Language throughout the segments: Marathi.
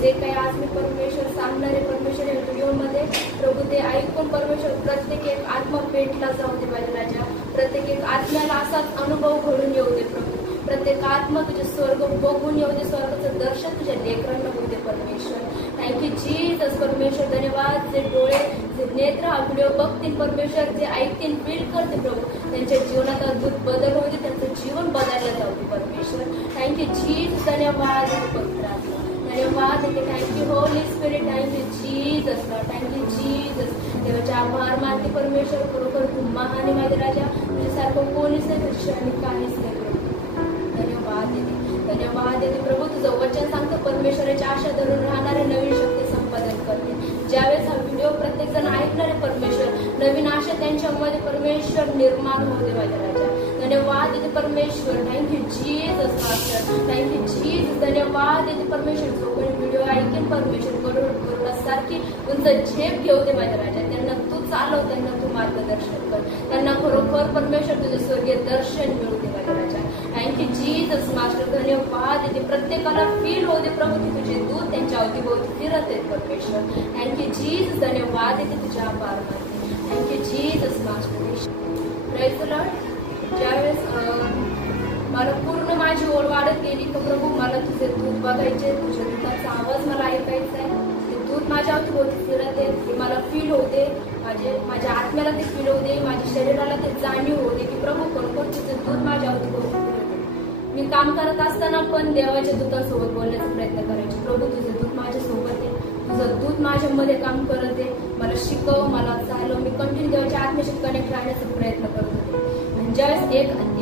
जे काही आज मी परमेश्वर सांगणार आहे परमेश्वर या व्हिडिओमध्ये प्रभू ते ऐकून परमेश्वर प्रत्येक एक आत्मा पेटला जाऊ दे माझ्या राजा, प्रत्येक एक आत्म्याला असाच अनुभव घडून येऊ दे प्रभू, प्रत्येक आत्मा तुझे स्वर्ग बघून येऊ दे, स्वर्गाचं दर्शन तुझ्या लेकरांना होऊ दे परमेश्वर. थँक्यू जीसस परमेश्वर, धन्यवाद. जे डोळे जे नेत्र हा व्हिडिओ बघतील परमेश्वर, जे ऐकतील फील करते प्रभू, त्यांच्या जीवनात अद्भुत बदल होऊ दे, त्यांचं जीवन बदललं जाऊ दे परमेश्वर. थँक्यू जीसस, धन्यवाद पवित्र धन्यवाद. Thank you Holy spirit, thank you Jesus, thank you Jesus. देवाचे आभार मानते परमेश्वर, खरोखर तू महान आहे माझे राजा, तुझ्यासारखं कोणीच नाही, तुझ्या आणि काहीच नाही. धन्यवाद देते, धन्यवाद देते प्रभू. तुझं वचन सांगतं परमेश्वराच्या आशा धरून राहणारे नवीन शक्ती संपादन करते. ज्यावेळेस हा व्हिडिओ प्रत्येक जण ऐकणारे परमेश्वर, नवीन आशा त्यांच्यामध्ये परमेश्वर निर्माण होऊ दे माझ्या राजा. धन्यवाद देते परमेश्वर. Thank you Jesus master, thank you Jesus. धन्यवाद देते परमेश्वर. जो कोणी व्हिडिओ ऐकेल परमेश्वर सारखी तुमचं झेप घेऊ दे माझ्या राजा, त्यांना तू चालव, त्यांना तू मार्गदर्शन कर, त्यांना खरोखर परमेश्वर तुझे स्वर्गीय दर्शन मिळू दे माझ्या राजा. Thank you Jesus master. धन्यवाद देते प्रत्येकाला फील होऊ दे प्रभू की तुझे दूत त्यांच्या अवतीभोवती फिरत आहेत परमेश्वर. थँक्यू जीसस, धन्यवाद देते तुझ्या आभार मानते. Thank you Jesus master. Praise the Lord. ज्यावेळेस मला पूर्ण माझी ओढ वाढत गेली की प्रभू मला तुझे दूध बघायचे, तुझ्या दूधाचा आवाज मला ऐकायचा आहे, ते दूध माझ्या अवतीभोवती फिरत आहे, ते मला फील होते, माझ्या आत्म्याला ते फील होते, माझ्या शरीराला ते जाणीव होते की प्रभू खरोखर तुझे दूध माझ्या अवतीभोवती फिरत आहे. मी काम करत असताना पण देवाच्या दूतासोबत बोलण्याचा प्रयत्न करायचे, प्रभू तुझे दूध माझ्या सोबत आहे, तुझं दूध माझ्यामध्ये काम करत आहे, मला शिकव, मला चालव. मी कंटिन्यू देवाच्या आत्म्याशी कनेक्ट राहण्याचा प्रयत्न करत होते. ज्यावेळेस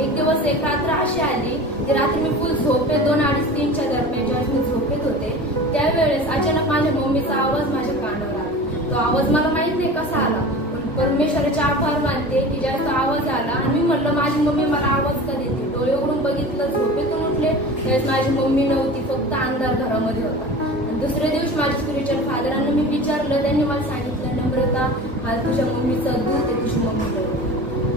एक दिवस एक रात्र अशी आली की रात्री मी फुल झोपेत 2, 2:30, 3च्या दरम्यान ज्यावेळेस मी झोपेत होते त्यावेळेस अचानक माझ्या मम्मीचा आवाज माझ्या कानावर आला. तो आवाज मला माहित नाही कसा आला, पण परमेश्वराचे आभार मानते की ज्यावेळेस आवाज आला आणि मी म्हटलं माझी मम्मी मला आवाज का देते. डोळे उघडून बघितलं, झोपेतून उठले, त्यावेळेस माझी मम्मी नव्हती, फक्त अंधार घरामध्ये होता. आणि दुसऱ्या दिवशी माझ्या स्पिरिच्युअल फादरांना मी विचारलं, त्यांनी मला सांगितलं नम्रता हा तुझ्या मम्मीचं दूध आहे, तुझी मम्मी नव्हती.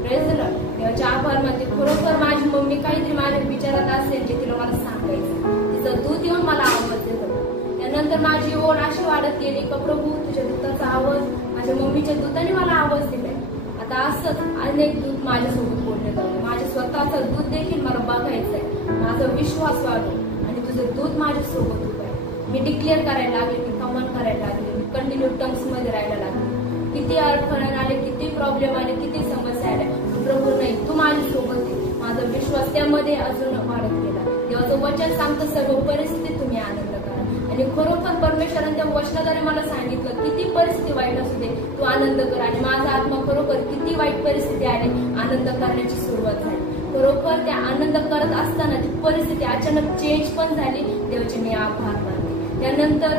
Praise the Lord. देवाचे आभार मानते. खरोखर माझी मम्मी काहीतरी माझ्या विचारात असेल जे तिला मला सांगायचं, तिचं दूध येऊन मला आवाज देत होता. त्यानंतर माझी ओढ अशी वाढत गेली की प्रभू तुझ्या दूताचा आवाज, माझ्या मम्मीच्या दूताने मला आवाज दिलाय. आता असंच अनेक दूध माझ्यासोबत बोलले जाऊ, माझ्या स्वतःचं दूध देखील मला बघायचंय, माझा विश्वास वाढव आणि तुझं दूध माझ्यासोबत उभं आहे. मी डिक्लेअर करायला लागले, मी कमांड करायला लागले, मी कंटिन्यू टर्म्स मध्ये राहायला लागले. किती अडथळे आले, किती प्रॉब्लेम आले, किती समस्या आल्या, प्रभू नाही तू माझ्यासोबत आहे. माझा विश्वास त्यामध्ये अजून वाढत गेला. देवाचं वचन सांगतं सर्व परिस्थितीत तुम्ही आनंद करा. आणि खरोखर परमेश्वराने त्या वचनाद्वारे मला सांगितलं किती परिस्थिती वाईट असू दे तू आनंद कर. आणि माझा आत्मा खरोखर किती वाईट परिस्थिती आली आनंद करण्याची सुरुवात झाली. खरोखर त्या आनंद करत असताना ती परिस्थिती अचानक चेंज पण झाली. देवाचे मी आभार मानते. त्यानंतर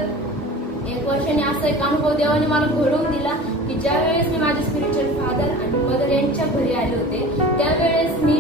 1 वर्षाने असा एक अनुभव देवाने मला घडवून दिला की ज्या वेळेस मी माझे स्पिरिच्युअल फादर आणि मदर यांच्या घरी आले होते त्यावेळेस मी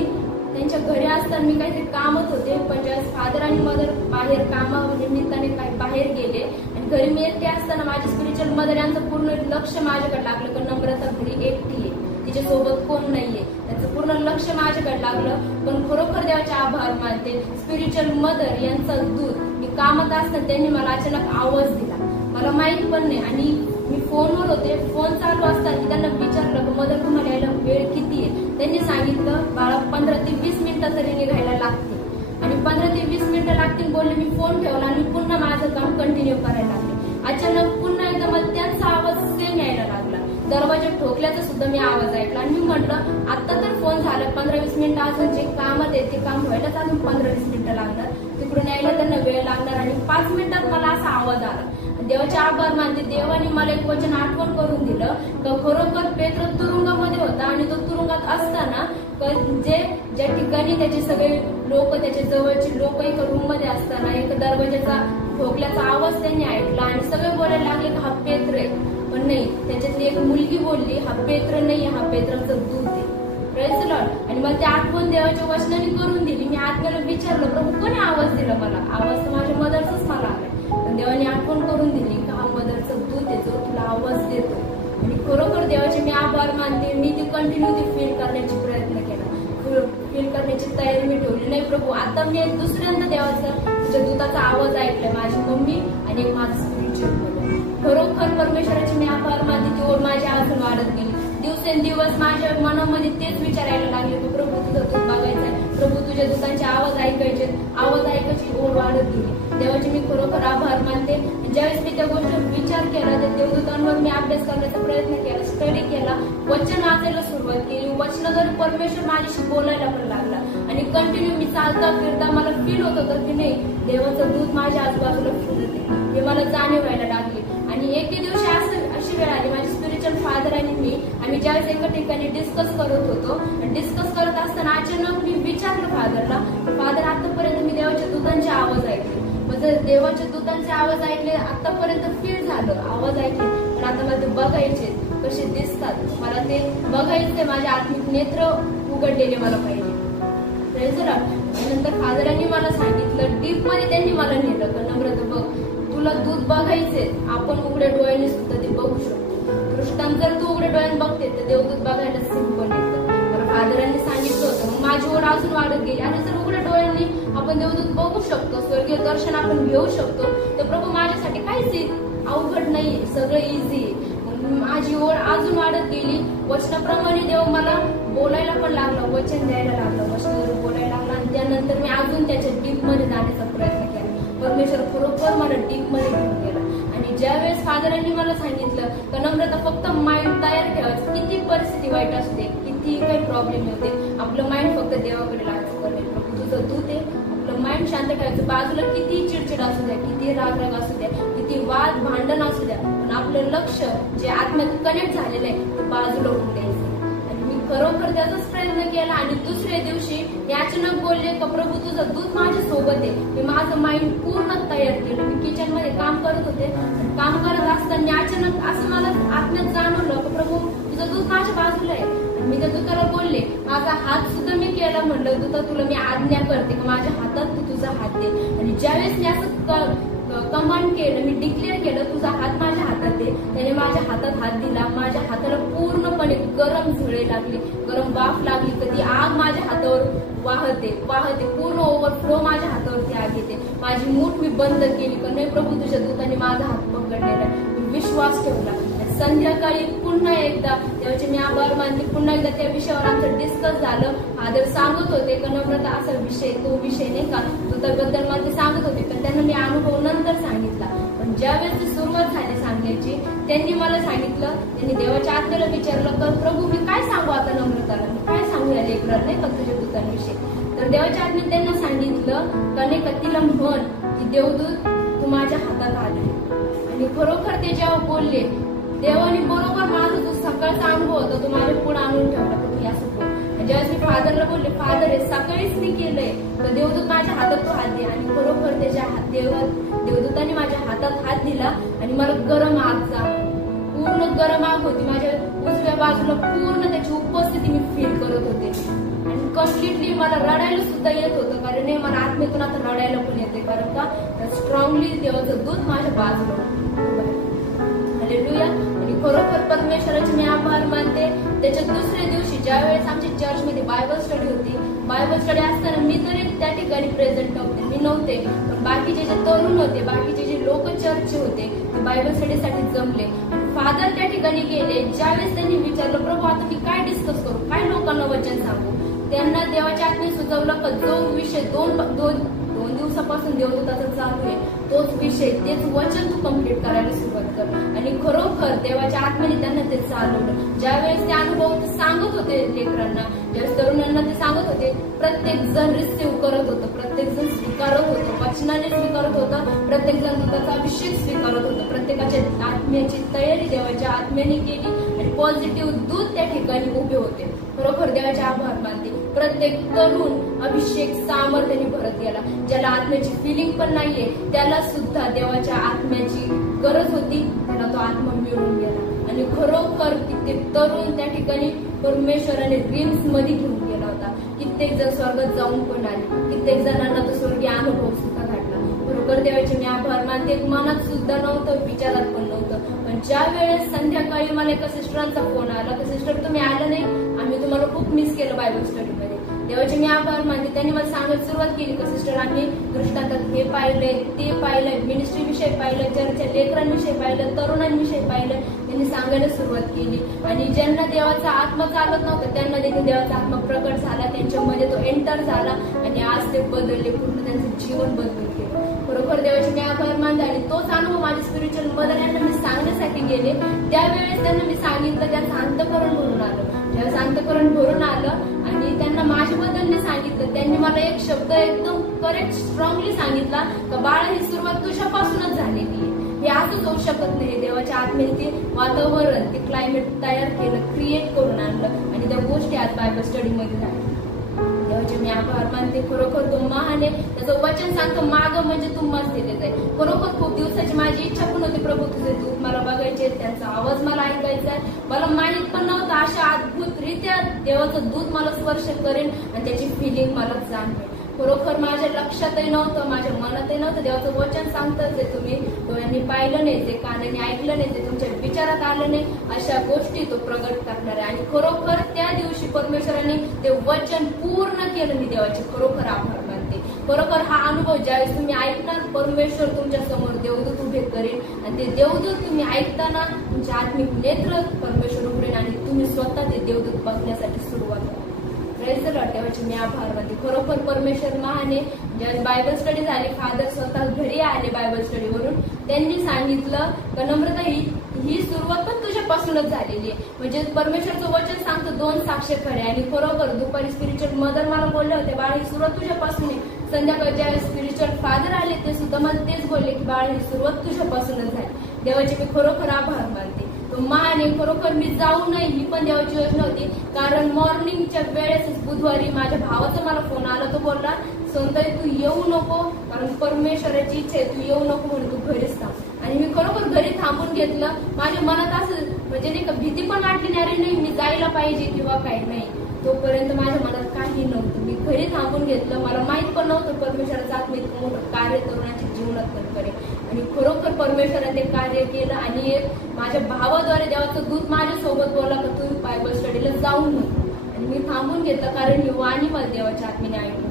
त्यांच्या घरी असताना मी काहीतरी कामत होते, पण ज्यावेळेस फादर आणि मदर बाहेर कामानिमित्ताने काही बाहेर गेले आणि घरी मी एकटे असताना माझे स्पिरिच्युअल मदर यांचं पूर्ण लक्ष माझ्याकडे लागलं की नम्रता घरी एकटी आहे, तिच्यासोबत कोण नाहीये, त्याचं पूर्ण लक्ष माझ्याकडे लागलं. पण खरोखर देवाचे आभार मानते. स्पिरिच्युअल मदर यांचं दूध मी कामात असताना त्यांनी मला अचानक आवाज दिला, मला माहित पण नाही. आणि मी फोनवर होते, फोन चालू असताना त्यांना विचारलं की मदर तुम्हाला यायला वेळ किती आहे. त्यांनी सांगितलं बाळा 15 ते 20 मिनिटं तरी निघायला लागते. आणि 15 ते 20 मिनिटं लागतील बोलले. मी फोन ठेवला आणि पुन्हा माझं काम कंटिन्यू करायला लागले. अचानक पुन्हा एकदा मला त्यांचा आवाज सेम यायला लागला, दरवाजा ठोकल्याचा सुद्धा मी आवाज ऐकला. आणि मी म्हटलं आता तर फोन झाला, 15-20 मिनिटं अजून जे कामात आहे ते काम व्हायलाच अजून 15-20 मिनिटं लागणार, तिकडून यायला त्यांना वेळ लागणार. आणि 5 मिनिटात मला असा आवाज आला. देवाचे आभार मानते. देवाने मला एक वचन आठवण करून दिलं तर खरोखर पेत्र तुरुंगामध्ये होता आणि तो तुरुंगात असताना ज्या ठिकाणी त्याचे सगळे लोक, त्याच्या जवळचे लोक एका रूम मध्ये असताना एक दरवाजाचा खोकल्याचा आवाज त्यांनी ऐकला आणि सगळे बोलायला लागले की हा पेत्र आहे. पण नाही, त्याच्यातली एक मुलगी बोलली हा पेत्र नाही, हा पेत्राचं दूध आहे. Praise the Lord. आणि मला ते आठवण देवाच्या वचनाने करून दिली. मी आत्म्याला विचारलं, प्रभू कोणी आवाज दिला मला? आवाज तर माझ्या मदरचाच मला आलाय. पण देवाने आठवण करून दिली की हा मदरचा दूध आहे जो तुला आवाज देतो. आणि खरोखर देवाचे मी आभार मानते. मी ते कंटिन्यू ते फील करण्याचा प्रयत्न केला, फील करण्याची तयारी मी ठेवली. नाही प्रभू, आता मी दुसऱ्यांदा देवाचा तुझ्या दूताचा आवाज ऐकलाय, माझी मम्मी आणि एक माझं स्पिरिच्युअल मदर. खरोखर परमेश्वराचे मी आभार मानते. ती ओढ माझ्या अजून वाढत गेली. दिवसेंदिवस माझ्या मनामध्ये तेच विचारायला लागले की प्रभू तुझं दूध बघायचंय, प्रभू तुझ्या दूतांचे आवाज ऐकायचे, आवाज ऐकायची ओढ वाढत गेली. देवाचे मी खरोखर आभार मानते. ज्यावेळेस मी त्या गोष्टीवर विचार केला, त्या देवदूतांवर मी अभ्यास करण्याचा प्रयत्न केला, स्टडी केला, वचन वाचायला सुरुवात केली. वचनाद्वारे परमेश्वर माझ्याशी बोलायला पण लागला. आणि कंटिन्यू मी चालता फिरता मला फील होत होतं की नाही, देवाचं दूध माझ्या आजूबाजूला फिरत आहे, हे मला जाणीव व्हायला लागली. आणि एके दिवशी अशी वेळ आली, माझे स्पिरिच्युअल फादर आणि मी आम्ही ज्यावेळेस एका ठिकाणी डिस्कस करत होतो. डिस्कस करत असताना अचानक मी विचारलं फादरला, फादर आतापर्यंत मी देवाच्या दूतांचे आवाज ऐकले, म्हणजे देवाच्या दूतांचे आवाज ऐकले, आतापर्यंत फील झालं, आवाज ऐकले, पण आता मला ते बघायचे कसे दिसतात, मला ते बघायचे, माझे आत्मिक नेत्र उघडलेले मला पाहिजे. नंतर फादरांनी मला सांगितलं, डीप मध्ये त्यांनी मला नेलं का नम्रता बघ, तुला दूध बघायचे, आपण उघड्या डोळ्याने सुद्धा ते बघू शकतो. दृष्टांत जर तू उघड्या डोळ्याने बघते तर देवदूत बघायला सिंपल येतं. मला फादरांनी सांगितलं होतं. मग माझी ओढ अजून वाढत गेली. आणि जर उघड्या डोळ्यांनी आपण देवदूत बघू शकतो, स्वर्गीय दर्शन आपण घेऊ शकतो, तर प्रभू माझ्यासाठी काहीच अवघड नाहीये, सगळं इझी आहे. माझी ओढ अजून वाढत गेली. वचनाप्रमाणे देव मला बोलायला पण लागला, वचन द्यायला लागलं, वचनावर बोलायला लागला. आणि त्यानंतर मी अजून त्याच्या डीप मध्ये जाण्याचा प्रयत्न केला. परमेश्वर खरोखर मला डीप मध्ये घेऊन गेला. आणि ज्यावेळेस फादरांनी मला सांगितलं तर नम्रता फक्त माइंड तयार ठेवायचं, किती परिस्थिती वाईट असू दे, किती काही प्रॉब्लेम होते, आपलं माइंड फक्त देवाकडे लागायचं. परमेश्वर तुझं दूत आहे, आपलं माइंड शांत ठेवायचं. बाजूला किती चिडचिड असू द्या, किती राग असू द्या, किती वाद भांडण असू द्या, पण आपलं लक्ष जे आत्म्यात कनेक्ट झालेलं आहे ते बाजूला होऊन द्यायचं. आणि मी खरोखर त्याचाच प्रयत्न केला. आणि दुसऱ्या दिवशी मी अचानक बोलले का प्रभू तुझं दूध माझ्या सोबत आहे. मी माझं माइंड पूर्ण तयार केलं. मी किचन मध्ये काम करत होते. काम करत असताना अचानक असं मला आत्म्यात जाणवलं की प्रभू तुझं दूध माझ्या बाजूला आहे. मी त्या दूताला बोलले, माझा हात सुद्धा मी केला, म्हणलं दूता तुला मी आज्ञा करते की माझ्या हातात तू तुझा हात दे. आणि ज्यावेळेस मी असं कमांड केलं, मी डिक्लेअर केलं तुझा हात माझ्या हातात दे, त्याने माझ्या हातात हात दिला. माझ्या हाताला पूर्णपणे गरम झळे लागली, गरम वाफ लागली, कधी आग माझ्या हातावर वाहते पूर्ण ओव्हरफ्लो माझ्या हातावरती आग येते. माझी मूठ मी बंद केली का नाही प्रभू तुझ्या दूताने माझा हात पकडलेला. मी विश्वास ठेवला. संध्याकाळी पुन्हा एकदा देवाचे मी आभार मानते. पुन्हा एकदा त्या विषयावर आमचं डिस्कस झालं. फादर सांगत होते का नम्रता असा विषय, तो विषय नाही का दूताबद्दल मला ते सांगत होते, पण त्यांना मी अनुभव नंतर सांगितला. पण ज्यावेळेस ती सुरुवात झाली सांगण्याची, त्यांनी मला सांगितलं, त्यांनी देवाच्या आत्म्याला विचारलं तर प्रभू मी काय सांगू आता नम्रताला, मी काय सांगू या लेकराला नाही का तुझ्या दूतांविषयी. तर देवाच्या आत्म्याने त्यांना सांगितलं का नाही का तिला म्हण की देवदूत तू माझ्या हातात आले. आणि खरोखर ते जेव्हा बोलले, देवाने बरोबर माझा जो सकाळचा अनुभव होता तो माझ्या पुढे आणून ठेवला की तू असं बोल. ज्यावेळेस मी फादरला बोलले, फादर हे सकाळीच मी केलंय तर देवदूत माझ्या हातात तो हात दे. आणि खरोखर त्याच्या देवदूताने माझ्या हातात हात दिला आणि मला गरम आग जाणवली, पूर्ण गरम आग होती. माझ्या उजव्या बाजूला पूर्ण त्याची उपस्थिती मी फील करत होते. आणि कम्प्लिटली मला रडायला सुद्धा येत होतं, कारण हे मला आत्मेतून आता रडायला पण येते, कारण का स्ट्रॉंगली देवाचं दूध माझ्या बाजूला. हालेलुया. आणि खरोखर परमेश्वराचे मी आभार मानते. त्याच्या दुसऱ्या दिवशी ज्यावेळेस आमच्या चर्चमध्ये बायबल स्टडी होती, बायबल स्टडी असताना मी तरी त्या ठिकाणी प्रेझेंट नव्हते, मी नव्हते, पण बाकीचे जे तरुण होते, बाकीचे जे लोक चर्चचे होते ते बायबल स्टडीसाठी जमले. फादर त्या ठिकाणी गेले. ज्यावेळेस त्यांनी विचारलं प्रभू आता मी काय डिस्कस करू, काय लोकांना वचन सांगू, त्यांना देवाच्या आत्म्याने सुचवलं का जो विषय दोन दिवसापासून देवदूताचा चालू आहे तोच विषय, तेच वचन तू कम्प्लीट करायला सुरुवात कर. आणि खरोखर देवाच्या आत्म्याने त्यांना ते चालवलं. ज्यावेळेस ते अनुभव सांगत होते लेकरांना, ज्यावेळेस तरुणांना ते सांगत होते, प्रत्येक जण रिसिव्ह करत होतं, प्रत्येक जण स्वीकारत होतं, वचनाने स्वीकारत होतं, प्रत्येक जण दूताचा अभिषेक स्वीकारत होतं. प्रत्येकाच्या आत्म्याची तयारी देवाच्या आत्म्याने केली आणि पॉझिटिव्ह दूत त्या ठिकाणी उभे होते. खरोखर देवाचे आभार मानते. प्रत्येक तरुण अभिषेक सामर्थ्याने भरत गेला. ज्याला आत्म्याची फिलिंग पण नाहीये त्याला सुद्धा देवाच्या आत्म्याची गरज होती, त्याला तो आत्मा मिळून गेला. आणि खरोखर कित्येक तरुण त्या ठिकाणी परमेश्वराने ड्रीम्स मध्ये घेऊन गेला होता. कित्येक जण स्वर्गात जाऊन पण आले. कित्येक जणांना तो स्वर्गीय अनुभव सुद्धा घडला. बरोबर देवाचे मी आभार मानते. मनात सुद्धा नव्हतं, विचारात पण नव्हतं. पण ज्या वेळेस संध्याकाळी मला एका सिस्टरांचा फोन आला की सिस्टर तुम्ही आला नाही, आम्ही तुम्हाला खूप मिस केलं बायबल स्टडी मध्ये. देवाचे मी आभार मानते. त्यांनी मला सांगायला सुरुवात केली की सिस्टर आम्ही दृष्टांतात हे पाहिलंय, ते पाहिलंय, मिनिस्ट्री विषय पाहिलं, चर्चच्या लेकरांविषयी पाहिलं, तरुणांविषयी पाहिलं. त्यांनी सांगायला सुरुवात केली. आणि ज्यांना देवाचा आत्मा चालत नव्हता त्यांना देखील देवाचा आत्मा प्रकट झाला, त्यांच्यामध्ये तो एंटर झाला आणि आज ते बदलले, पूर्ण त्यांचं जीवन बदलून गेलं. खरोखर देवाचे मी आभार मानते. आणि तोच अनुभव माझ्या स्पिरिच्युअल मदर यांना मी सांगण्यासाठी गेले. त्यावेळेस त्यांना मी सांगितलं, त्यांचं अंतःकरण भरून आलं. ज्यावेळेस अंतःकरण भरून आलं आणि त्यांना माझ्याबद्दल मी सांगितलं, त्यांनी मला एक शब्द एकदम करेक्ट स्ट्रॉंगली सांगितला की बाळा ही सुरुवात तुझ्यापासूनच झालेली आहे. हे असंच होऊ शकत नाही. देवाच्या आत्म्याने ते वातावरण, ते क्लायमेट तयार केलं, क्रिएट करून आणलं आणि त्या गोष्टी आज बायबल स्टडी मध्ये झाल्या. देवाचे मी आभार मानते. खरोखर तो महान आहे. त्याचं वचन सांगतो मागं म्हणजे तुम्हाला दिलेलं आहे. खरोखर खूप दिवसाची माझी इच्छा पण होती, प्रभू तुझे दूत मला बघायचे, त्यांचा आवाज मला ऐकायचा आहे. मला माहित पण नव्हतं अशा अद्भुतरित्या देवाचं दूत मला स्पर्श करेन आणि त्याची फिलिंग मला जाणवेल. खरोखर माझ्या लक्षातही नव्हतं, माझ्या मनातही नव्हतं. देवाचं वचन सांगतं जे तुम्ही डोळ्यांनी पाहिलं नाही, जे कानाने ऐकलं नाही, ते तुमच्या विचारात आलं नाही, अशा गोष्टी तो प्रगट करणार आहे. आणि खरोखर त्या दिवशी परमेश्वराने ते वचन पूर्ण केलं. मी देवाचे खरोखर आभार मानते. खरोखर हा अनुभव ज्यावेळेस तुम्ही ऐकणार, परमेश्वर तुमच्या समोर देवदूत उभे करेल आणि ते देवदूत तुम्ही ऐकताना तुमचे आत्मिक नेत्र परमेश्वर उघडेल आणि तुम्ही स्वतः ते देवदूत बघण्यासाठी सुरुवात करा. देवाचे मी आभार मानते. खरोखर परमेश्वर महान आहे. ज्या बायबल स्टडी झाली, फादर स्वतः घरी आले बायबल स्टडीवरून. त्यांनी सांगितलं की नम्रता ही सुरुवात पण तुझ्यापासूनच झालेली आहे. म्हणजे परमेश्वरचं वचन सांगतं 2 साक्ष खरे. आणि खरोखर दुपारी स्पिरिच्युअल मदर मला बोलले होते बाळा ही सुरुवात तुझ्यापासून आहे. संध्याकाळी ज्यावेळेस स्पिरिच्युअल फादर आले ते सुद्धा मला तेच बोलले की बाळा ही सुरुवात तुझ्यापासूनच झाली. देवाचे मी खरोखर आभार मानते. तो महान आहे. खरोखर मी जाऊ नये ही पण देवाची योजना होती. कारण मॉर्निंगच्या वेळेस बुधवारी माझ्या भावाचा मला फोन आला. तो बोलला सौंदर्य तू येऊ नको, कारण परमेश्वराची इच्छा आहे तू येऊ नको म्हणून तू घरीच थांब. आणि मी खरोखर घरी थांबून घेतलं. माझ्या मनात असं म्हणजे नाही का भीती पण वाटली नाही मी जायला पाहिजे किंवा काही नाही. तोपर्यंत माझ्या मनात काही नव्हतं. मी घरी थांबून घेतलं. मला माहित पण नव्हतं परमेश्वराचं आत्मा इतकं मोठं कार्य तरुणाच्या जीवनात पण करेल. आणि खरोखर परमेश्वराने ते कार्य केलं. आणि माझ्या भावाद्वारे देवाचं दूत माझ्यासोबत बोलला की तू बायबल स्टडीला जाऊ नको. आणि मी थांबून घेतलं कारण ही वाणी मला देवाच्या आत्म्याने ऐकून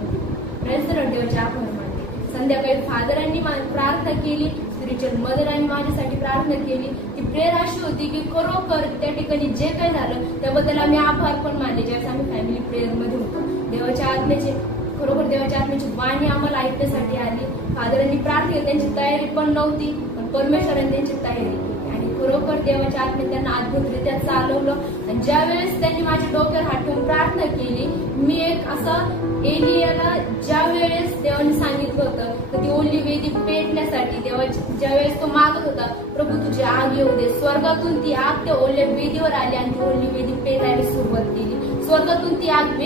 देवाचे आभार मानते. संध्याकाळी फादरांनी प्रार्थना केली, स्पिरिच्युअल मदरांनी माझ्यासाठी प्रार्थना केली. ती प्रेयर अशी होती की खरोखर त्या ठिकाणी जे काही झालं त्याबद्दल आम्ही आभार पण मानले. ज्यावेळेस आम्ही फॅमिली प्रेयर मध्ये होतो, देवाच्या आत्म्याचे खरोखर देवाच्या आत्म्याची वाणी आम्हाला ऐकण्यासाठी आली. फादरांनी प्रार्थना केली. त्यांची तयारी पण नव्हती, पण परमेश्वरांनी त्यांची तयारी केली. खरोखर देवाच्या आत्म्याने त्यांना अद्भुतरित्या चालवलं. आणि ज्या वेळेस त्यांनी माझ्या डोक्यावर हात ठेवून प्रार्थना केली, मी एक असं एलियाला ज्या वेळेस देवाने सांगितलं होतं तर ती ओली वेदी पेटण्यासाठी ज्या वेळेस तो मागत होता प्रभू तुझी आग येऊ दे, स्वर्गातून ती आग त्या ओल्या वेदीवर आली आणि ती ओली वेदी पेटायला सुरुवात केली. स्वर्गातून ती आग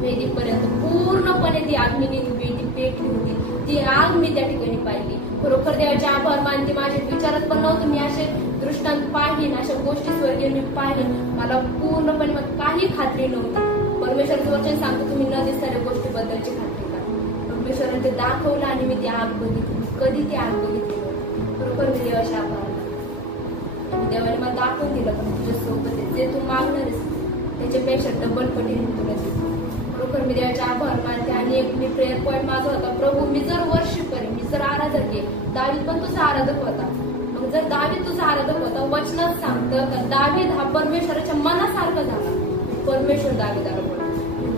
वेदीपर्यंत पूर्णपणे ती आगीने वेदी पेटली होती. ती आग मी त्या ठिकाणी पाहिली. खरोखर देवाचे आभार मानते. माझ्या विचारात पण नव्हतं मी असे दृष्टांत पाहिन, अशा गोष्टी स्वर्गीय मी पाहिन. मला पूर्णपणे काही खात्री नव्हती. परमेश्वराचं वचन सांगतो तुम्ही न दिसणाऱ्या गोष्टीबद्दलची खात्री करा. परमेश्वराने ते दाखवलं आणि मी ती आग बघितली. कधी ती आग बघितली खरोखर मी देवाचे आभार मानते. देवाने मला दाखवून दिलं पण तुझ्या सोबत जे तू मागणार त्याच्यापेक्षा डबल पटीने तुला देतो. खरोखर मी देवाचे आभार मानते. आणि एक मी प्रेयर पॉईंट माझा होता प्रभू मी जर वर्शिप करेन, मी जर आराधक आहे. दावीद पण तुझा आराधक होता. मग जर दावीद तुझा आराधक होता, वचनात सांगतं तर दावीद हा परमेश्वराच्या मनासारखा झाला. परमेश्वर दावीदाला बोलला.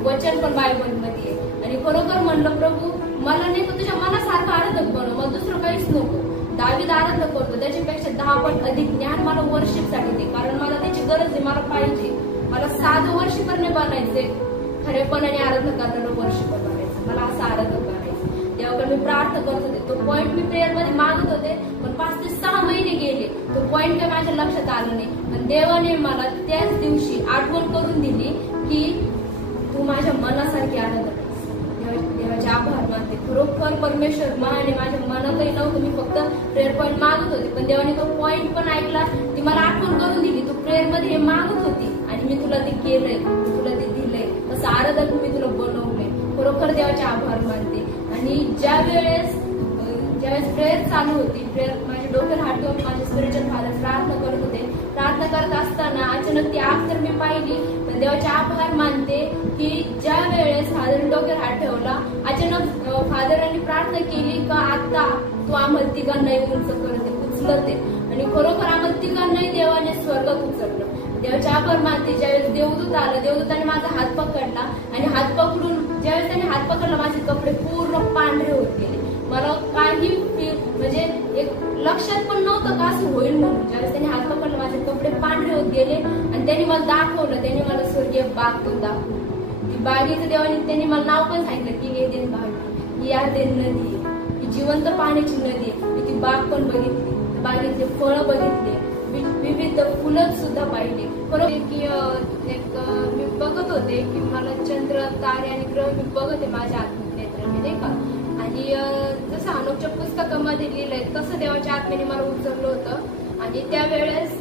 वचन पण बायबल मध्ये आहे. आणि खरोखर म्हणलं प्रभू मला नाही तर तुझ्या मनासारखं आराधक बनव, मला दुसरं काहीच नको. दावीद आराधना करतो त्याच्यापेक्षा 10 पट अधिक ज्ञान मला वर्शिप साठी दे, कारण मला त्याची गरज आहे. मला पाहिजे. मला साधं वर्शिपर नाही बनायचे, खरेपणाने आराधना करणारं वर्शिपर बनायचं. मला असं आराधक बनायचं. देवाकडे मी प्रार्थना करत होते. तो पॉईंट मी प्रेयर मध्ये मागत होते, पण 5 ते 6 महिने गेले. तो पॉईंट काही माझ्या लक्षात आला नाही. पण देवाने मला त्याच दिवशी आठवण करून दिली की तू माझ्या मनासारखी आनंद देवाचे आभार मानते. खरोखर परमेश्वर आणि माझ्या मनातही नव्हतं, मी फक्त प्रेयर पॉईंट मागत होते, पण देवाने तो पॉईंट पण ऐकला, ती मला आठवण करून दिली, तू प्रेयर मध्ये हे मागत होती आणि मी तुला ते केलंय, मी तुला ते दिलंय, तसं आराधक मी तुला बनवलंय. खरोखर देवाचे आभार मानते. आणि ज्यावेळेस प्रेयर चालू होती, प्रेयर माझ्या डोक्यावर हात ठेवून माझे स्पिरिच्युअल फादर प्रार्थना करत होते. प्रार्थना करत असताना अचानक ती आग तर मी पाहिली, पण देवाचे आभार मानते की ज्या वेळेस फादर डोक्यावर हात ठेवला, अचानक फादरांनी प्रार्थना केली का आता तू आम्हाला तिघांनाही उंच करते, उचलते. आणि खरोखर आम्हाला तिघांनाही देवाने स्वर्गात उचललं. देवाचे आभार मानते. ज्यावेळेस देवदूत आला, देवदूताने माझा हात पकडला आणि हात पकडून ज्यावेळेस त्याने हात पकडला, माझे कपडे पूर्ण पांढरे होत गेले. मला काही म्हणजे एक लक्षात पण नव्हतं का असं होईल म्हणून. ज्यावेळेस त्यांनी हात पकडला, माझे कपडे पांढरे होत गेले आणि त्यांनी मला दाखवलं, त्यांनी मला स्वर्गीय बाग पण दाखवली. ती बागेचं देवाने त्यांनी मला नाव पण सांगितलं की एदेन बाग, ही यार्देन नदी आहे, ही जिवंत पाण्याची नदी आहे. मी ती बाग पण बघितली, बागेतले फळं बघितले, विविध फुलं सुद्धा पाहिले. बरोबर की मी बघत होते की मला चंद्र, तारे आणि ग्रह मी बघते माझ्या आत्मिक नेत्राने, नाही का. आणि जसं अनुपच्या पुस्तकामध्ये लिहिलंय तसं देवाच्या आत्म्याने मला उचललं होतं. आणि त्यावेळेस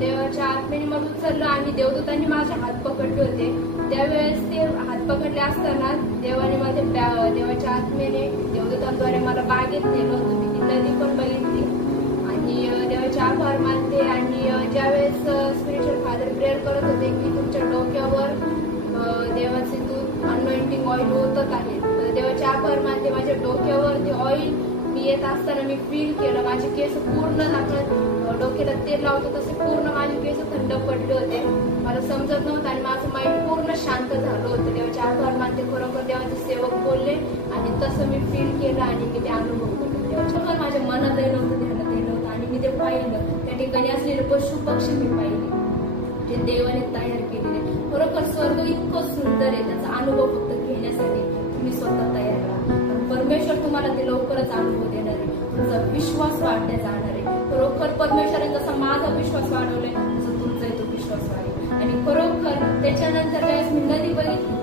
देवाच्या आत्म्याने मला उचललं आणि देवदूतांनी माझे हात पकडले होते. त्यावेळेस ते हात पकडले असताना देवाने माझ्या देवाच्या आत्म्याने देवदूतांद्वारे मला बागेत नेलं होतं. मी ती नदी पण बघितली आणि देवाचे आभार मानते. आणि ज्यावेळेस स्पिरिच्युअल फादर प्रेयर करत होते की तुमच्या डोक्यावर देवाचे दूध अनॉइंटिंग ऑइल ओतत आहे, देवाचे आभार मानते. माझ्या डोक्यावर ते ऑइल मी येत असताना मी फील केलं. माझे केस पूर्ण आपण डोक्याला तेल लावतो तसे पूर्ण माझे केस थंड पडले होते. मला समजत नव्हतं आणि माझं माइंड पूर्ण शांत झालं होतं. देवाचे आभार मानते. खरोखर देवाचे सेवक बोलले आणि तसं मी फील केलं आणि मी ते अनुभव केलं. देवाच्या माझ्या मनातही नव्हतं, ध्यानातही नव्हतं आणि मी ते पाहिलं. त्या ठिकाणी असलेले पशु पक्षी मी पाहिले, जे देवाने तयार केलेले. खरोखर स्वर्ग इतकं सुंदर आहे, त्याचा अनुभव फक्त घेण्यासाठी तुम्ही स्वतः तयार राहा. परमेश्वर तुम्हाला ते लवकरच अनुभव देणार आहे. तुमचा विश्वास वाढल्या जाणार आहे. खरोखर परमेश्वराने जसा माझा विश्वास वाढवलाय तसं तुमचाही तो विश्वास वाढेल. आणि खरोखर त्याच्यानंतर वेळेस मी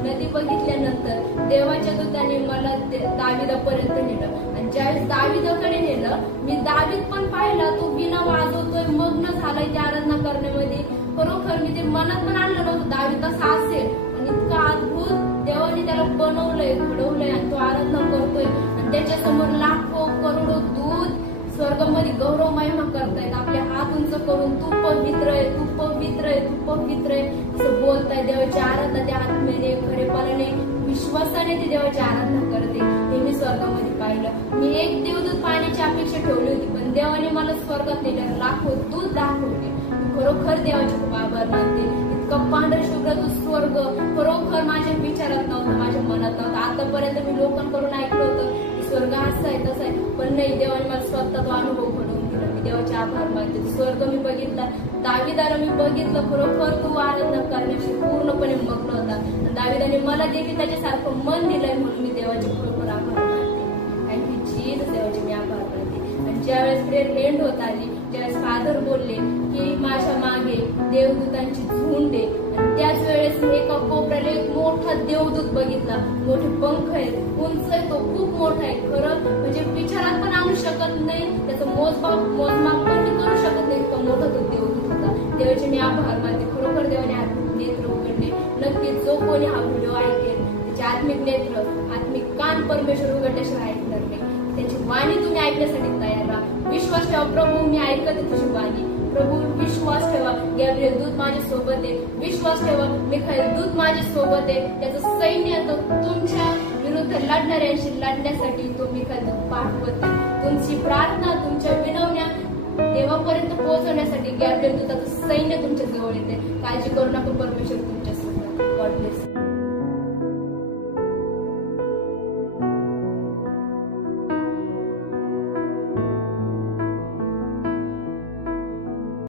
नदी बघितल्यानंतर देवाच्या दूताने मला दाविदापर्यंत नेलं. आणि ज्यावेळेस दाविदाकडे नेलं, मी दावीद पण पाहिला, तो विणा वाजवतोय, मग्न झालाय त्या आराधना करण्यामध्ये. खरोखर मी ते मनात पण आणलं नव्हतं दावीद असा असेल. आणि इतका अद्भुत देवाने त्याला बनवलंय, घडवलंय आणि तो आराधना करतोय. आणि त्याच्या समोर लाखो करोडो दूत स्वर्गामध्ये गौरव महिमा करतायत, आपले हात उंच करून तू पवित्र आहे, तू पवित्र आहे, तू पवित्र आहे असं बोलताय. देवाची आराधना त्या आत्म्याने, खरेपणाने, विश्वासाने ते देवाची आराधना करते. हे मी स्वर्गामध्ये पाहिलं. मी एक देवदूत पाहण्याची अपेक्षा ठेवली होती, पण देवाने मला स्वर्गात नेल्यावर लाखो दूत दाखवले. खरोखर देवाचे खूप आभार मानते. इतका पांढर शुभ्र तो स्वर्ग खरोखर माझ्या विचारात नव्हतं, माझ्या मनात नव्हतं. आतापर्यंत मी लोकांकडून ऐकलं होतं की स्वर्ग असं आहे तसं आहे, पण नाही, देवाने मला स्वतः तो अनुभव घडवून दिला. मी देवाचे आभार मानते. स्वर्ग मी बघितला, दाविदाला मी बघितलं. खरोखर तो आराधना करण्याशी पूर्णपणे मग्न होता. दाविदाने मला देखील त्याच्यासारखं मन दिलंय म्हणून मी देवाचे खरोखर आभार मानते. थँक्यू जीसस, देवाचे मी आभार मानते. आणि ज्यावेळेस प्रेयर एंड होत आली, ज्यावेळेस फादर बोलले की माझ्या मागे देवदूतांची झुंड आहे, आणि त्याच वेळेस मी एका कोपऱ्याला एक मोठा देवदूत बघितला. मोठे पंख आहेत, उंच आहे, तो खूप मोठा आहे. खरं म्हणजे विचारात पण आणू शकत नाही, त्याचं मोजमाप पण मी करू शकत नाही, इतका मोठा तो देवदूत होता. देवाचे मी आभार मानते. खरोखर देवाने आत्मिक नेत्र उघडले. नक्कीच जो कोणी हा व्हिडिओ ऐकेल त्याचे आत्मिक नेत्र, आत्मिक कान परमेश्वर उघडल्याशिवाय ऐकणार नाही. त्याची वाणी तुम्ही ऐकण्यासाठी तयार राहा. विश्वास ठेवा, प्रभू मी ऐकते तुझी वाणी. प्रभू विश्वास ठेवा, गॅब्रिएल दूत माझ्या सोबत आहे. विश्वास ठेवा, मिखाईल दूत माझ्या सोबत आहे. त्याचं सैन्य तो तुमच्या विरुद्ध लढणाऱ्यांशी लढण्यासाठी तो मिखाईल दूत पाठवत आहे. तुमची प्रार्थना, तुमच्या विनवण्या देवापर्यंत पोहोचवण्यासाठी गॅब्रिएल दूताचं सैन्य तुमच्या जवळ येते. काळजी करू नका, परमेश्वर तुमच्या सोबत. God bless.